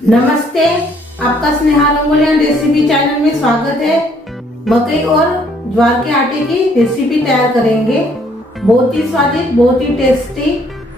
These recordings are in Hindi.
नमस्ते, आपका स्नेहा रंगोलियन रेसिपी चैनल में स्वागत है। मकई और ज्वार के आटे की रेसिपी तैयार करेंगे। बहुत ही स्वादिष्ट, बहुत ही टेस्टी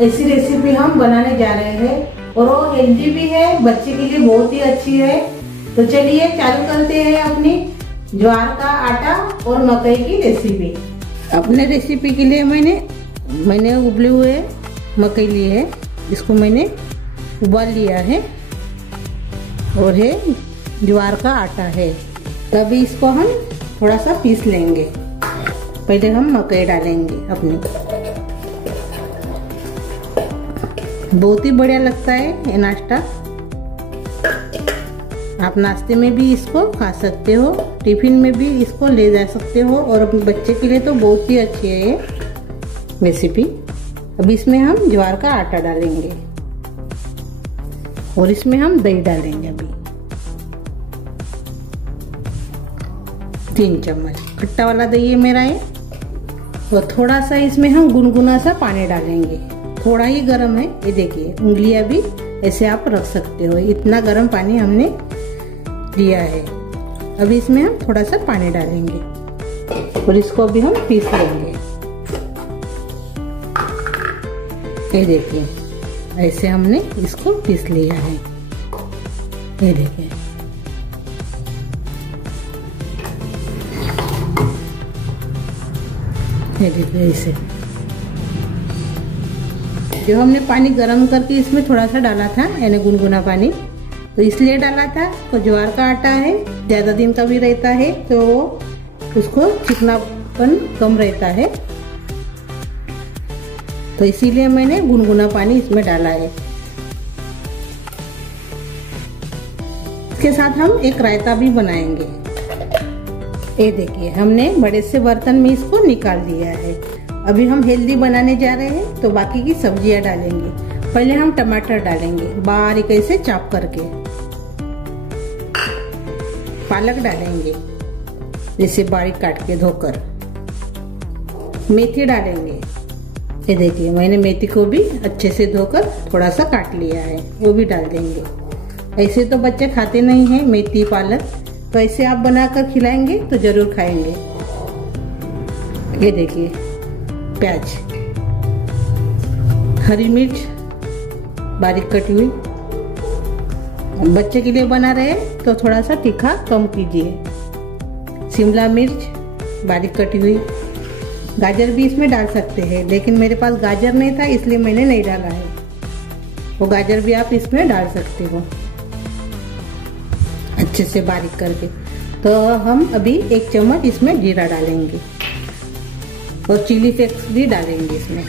ऐसी रेसिपी हम बनाने जा रहे हैं और वो हेल्दी भी है, बच्चे के लिए बहुत ही अच्छी है। तो चलिए चालू करते हैं अपनी ज्वार का आटा और मकई की रेसिपी। अपने रेसिपी के लिए मैंने उबले हुए मकई लिए है, इसको मैंने उबाल लिया है और है ज्वार का आटा है। तभी इसको हम थोड़ा सा पीस लेंगे। पहले हम मकई डालेंगे अपनी। बहुत ही बढ़िया लगता है ये नाश्ता। आप नाश्ते में भी इसको खा सकते हो, टिफिन में भी इसको ले जा सकते हो और अपने बच्चे के लिए तो बहुत ही अच्छी है ये रेसिपी। अब इसमें हम ज्वार का आटा डालेंगे और इसमें हम दही डालेंगे। अभी 3 चम्मच खट्टा वाला दही है मेरा ये। और थोड़ा सा इसमें हम गुनगुना सा पानी डालेंगे। थोड़ा ही गर्म है, ये देखिए, उंगलियां भी ऐसे आप रख सकते हो। इतना गर्म पानी हमने लिया है। अभी इसमें हम थोड़ा सा पानी डालेंगे और इसको अभी हम पीस लेंगे। ये देखिए, ऐसे हमने इसको पीस लिया है। ये देखिए, ये देखिए ऐसे। जो हमने पानी गर्म करके इसमें थोड़ा सा डाला था, यानी गुनगुना पानी, तो इसलिए डाला था तो ज्वार का आटा है, ज्यादा दिन का भी रहता है तो उसको चिकनापन कम रहता है, तो इसीलिए मैंने गुनगुना पानी इसमें डाला है। इसके साथ हम एक रायता भी बनाएंगे। ये देखिए, हमने बड़े से बर्तन में इसको निकाल दिया है। अभी हम हेल्दी बनाने जा रहे हैं तो बाकी की सब्जियां डालेंगे। पहले हम टमाटर डालेंगे बारीक ऐसे चॉप करके। पालक डालेंगे जैसे बारीक काट के धोकर। मेथी डालेंगे। ये देखिए, मैंने मेथी को भी अच्छे से धोकर थोड़ा सा काट लिया है, वो भी डाल देंगे। ऐसे तो बच्चे खाते नहीं हैं मेथी पालक, तो ऐसे आप बनाकर खिलाएंगे तो जरूर खाएंगे। ये देखिए, प्याज, हरी मिर्च बारीक कटी हुई। बच्चे के लिए बना रहे तो थोड़ा सा तीखा कम कीजिए। शिमला मिर्च बारीक कटी हुई। गाजर भी इसमें डाल सकते हैं, लेकिन मेरे पास गाजर नहीं था इसलिए मैंने नहीं डाला है। वो गाजर भी आप इसमें डाल सकते हो अच्छे से बारीक करके। तो हम अभी 1 चम्मच इसमें जीरा डालेंगे और चिली फ्लेक्स भी डालेंगे इसमें।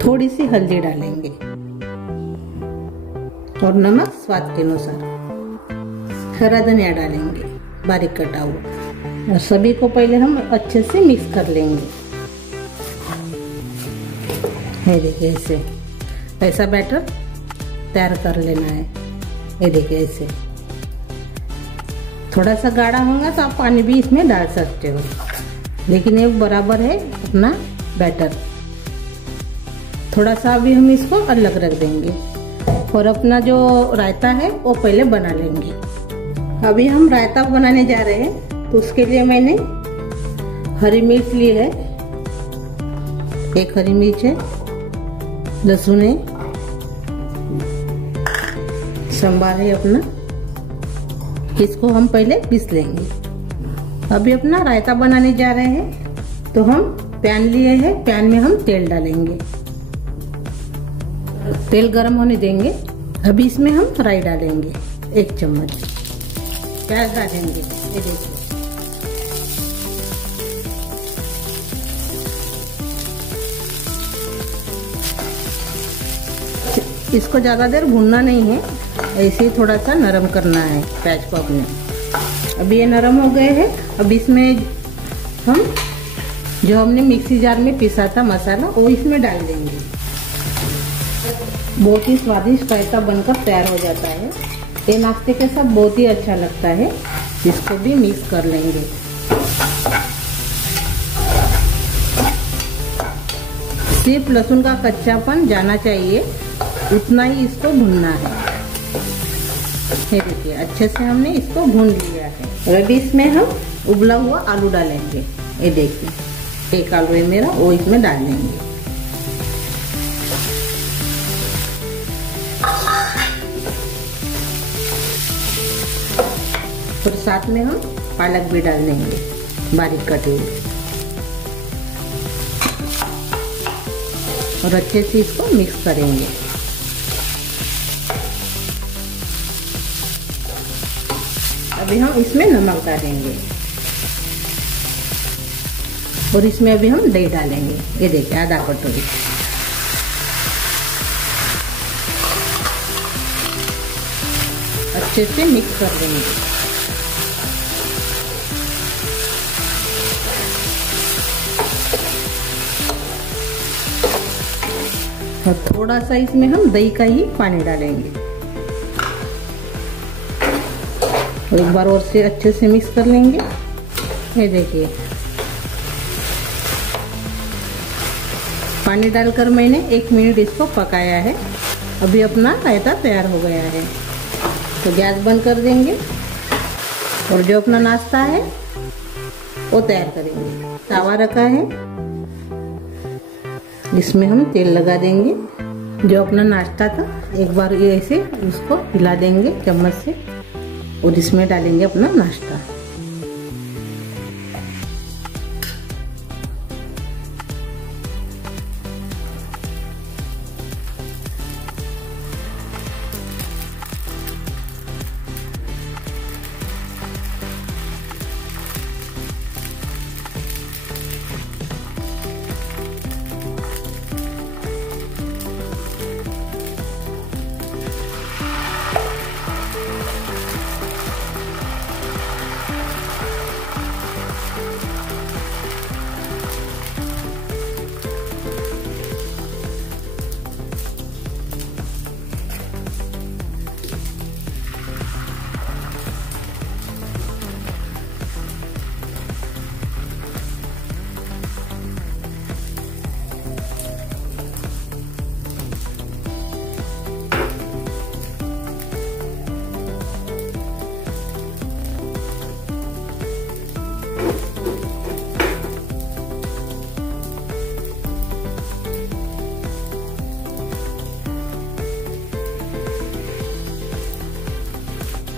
थोड़ी सी हल्दी डालेंगे और नमक स्वाद के अनुसार। हरा धनिया डालेंगे बारीक कटा हुआ और सभी को पहले हम अच्छे से मिक्स कर लेंगे। ये देखिए, ऐसा बैटर तैयार कर लेना है। ये देखिए, ऐसे थोड़ा सा गाढ़ा होगा तो आप पानी भी इसमें डाल सकते हो, लेकिन ये बराबर है अपना बैटर। थोड़ा सा अभी हम इसको अलग रख देंगे और अपना जो रायता है वो पहले बना लेंगे। अभी हम रायता बनाने जा रहे हैं, तो उसके लिए मैंने हरी मिर्च ली है, 1 हरी मिर्च है, लहसुन है, संबार है अपना। इसको हम पहले पीस लेंगे। अभी अपना रायता बनाने जा रहे हैं, तो हम पैन लिए हैं, पैन में हम तेल डालेंगे। तेल गरम होने देंगे। अभी इसमें हम राई डालेंगे 1 चम्मच। प्याज डालेंगे, ये देखिए, इसको ज्यादा देर भूनना नहीं है, ऐसे ही थोड़ा सा नरम करना है प्याज को अपने। अभी ये नरम हो गए हैं। अब इसमें हम जो हमने मिक्सी जार में पीसा था मसाला, वो इसमें डाल देंगे। बहुत ही स्वादिष्ट रायता बनकर तैयार हो जाता है। ये नाश्ते के साथ बहुत ही अच्छा लगता है। इसको भी मिक्स कर लेंगे। सिर्फ लहसुन का कच्चापन जाना चाहिए, उतना ही इसको भूनना है। ये देखिए अच्छे से हमने इसको भून लिया है। और अभी इसमें हम उबला हुआ आलू डालेंगे। ये देखिए एक आलू है मेरा, वो इसमें डाल देंगे। और साथ में हम पालक भी डाल देंगे बारीक कटी हुई। और अच्छे से इसको मिक्स करेंगे। अभी हम इसमें नमक डालेंगे और इसमें अभी हम दही डालेंगे। ये देखिए आधा कटोरी। अच्छे से मिक्स कर देंगे। और थोड़ा सा इसमें हम दही का ही पानी डालेंगे। और एक बार और से अच्छे से मिक्स कर लेंगे। ये देखिए पानी डालकर मैंने 1 मिनट इसको पकाया है। अभी अपना रायता तैयार हो गया है। तो गैस बंद कर देंगे और जो अपना नाश्ता है वो तैयार करेंगे। तवा रखा है, इसमें हम तेल लगा देंगे। जो अपना नाश्ता था एक बार ये ऐसे उसको हिला देंगे चम्मच से और इसमें डालेंगे अपना नाश्ता।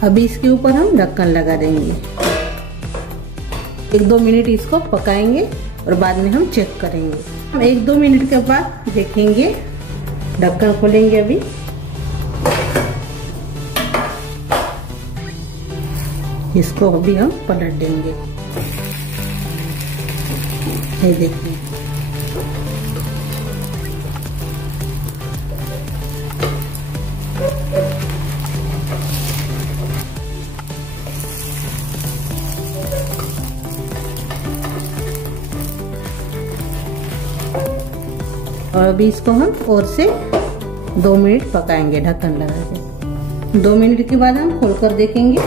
अभी इसके ऊपर हम ढक्कन लगा देंगे। 1-2 मिनट इसको पकाएंगे और बाद में हम चेक करेंगे। हम 1-2 मिनट के बाद देखेंगे, ढक्कन खोलेंगे। अभी इसको अभी हम पलट देंगे। ये देखिए और अभी इसको हम और से 2 मिनट पकाएंगे ढक्कन लगा के। 2 मिनट के बाद हम खोलकर देखेंगे।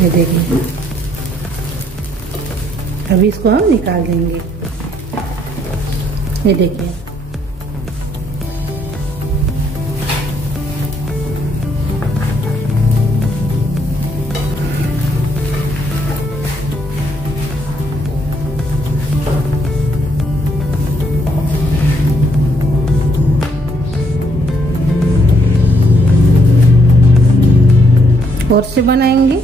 ये देखिए अभी इसको हम निकाल देंगे। ये देखिए और से बनाएंगे।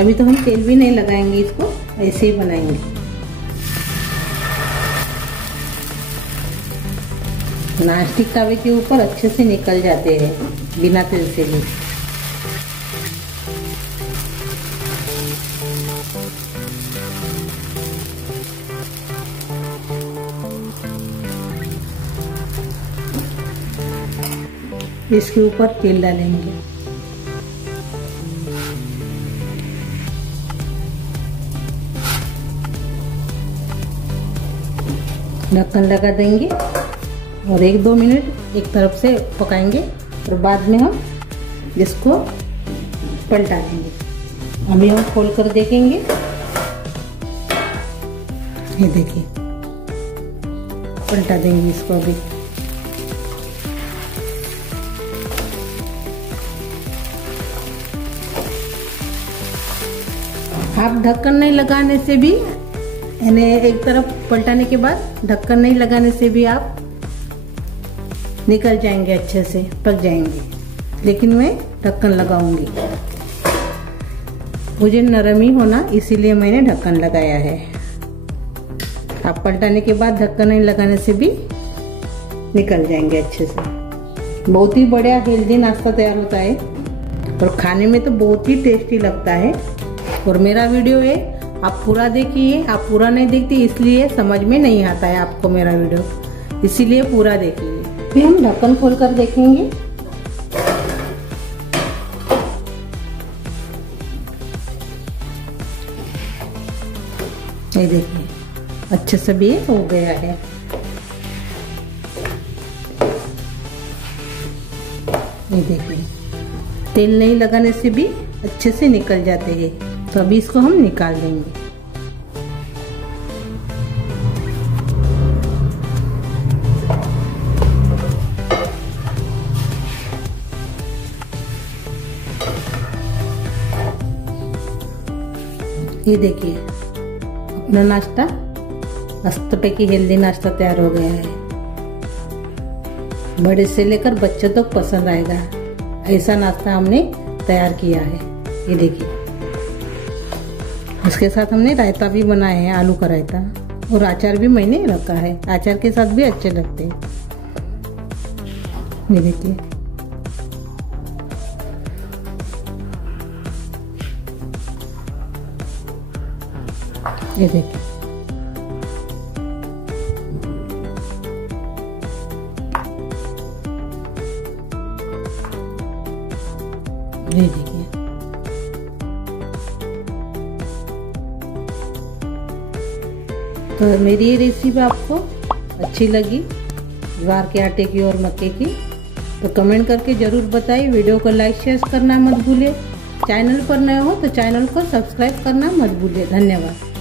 अभी तो हम तेल भी नहीं लगाएंगे, इसको ऐसे ही बनाएंगे। नॉनस्टिक तवे के ऊपर अच्छे से निकल जाते हैं बिना तेल से भी। इसके ऊपर तेल डालेंगे। ढक्कन लगा देंगे और 1-2 मिनट एक तरफ से पकाएंगे और बाद में हम इसको पलटा देंगे। अभी हम खोल कर देखेंगे। ये देखिए, पलटा देंगे इसको अभी। आप ढक्कन नहीं लगाने से भी, यानी एक तरफ पलटाने के बाद ढक्कन नहीं लगाने से भी आप निकल जाएंगे, अच्छे से पक जाएंगे। लेकिन मैं ढक्कन लगाऊंगी, मुझे नरम ही होना, इसीलिए मैंने ढक्कन लगाया है। आप पलटाने के बाद ढक्कन नहीं लगाने से भी निकल जाएंगे अच्छे से। बहुत ही बढ़िया हेल्दी नाश्ता तैयार होता है और खाने में तो बहुत ही टेस्टी लगता है। और मेरा वीडियो है, आप पूरा देखिए। आप पूरा नहीं देखते इसलिए समझ में नहीं आता है आपको मेरा वीडियो, इसीलिए पूरा देखिए। फिर हम ढक्कन खोल कर देखेंगे। ये देखिए, अच्छे से भी हो गया है। ये देखिए, तेल नहीं लगाने से भी अच्छे से निकल जाते हैं। तो अभी इसको हम निकाल देंगे। ये देखिए, अपना नाश्ता मस्त पैकी हेल्दी नाश्ता तैयार हो गया है। बड़े से लेकर बच्चों तक पसंद आएगा, ऐसा नाश्ता हमने तैयार किया है। ये देखिए, उसके साथ हमने रायता भी बनाया है, आलू का रायता, और अचार भी मैंने रखा है। अचार के साथ भी अच्छे लगते हैं। ये देखिए, ये देखिए, ये देखिए। तो मेरी ये रेसिपी आपको अच्छी लगी, ज्वार के आटे की और मक्के की, तो कमेंट करके ज़रूर बताइए। वीडियो को लाइक शेयर करना मत भूलिए। चैनल पर नए हो तो चैनल को सब्सक्राइब करना मत भूलिए। धन्यवाद।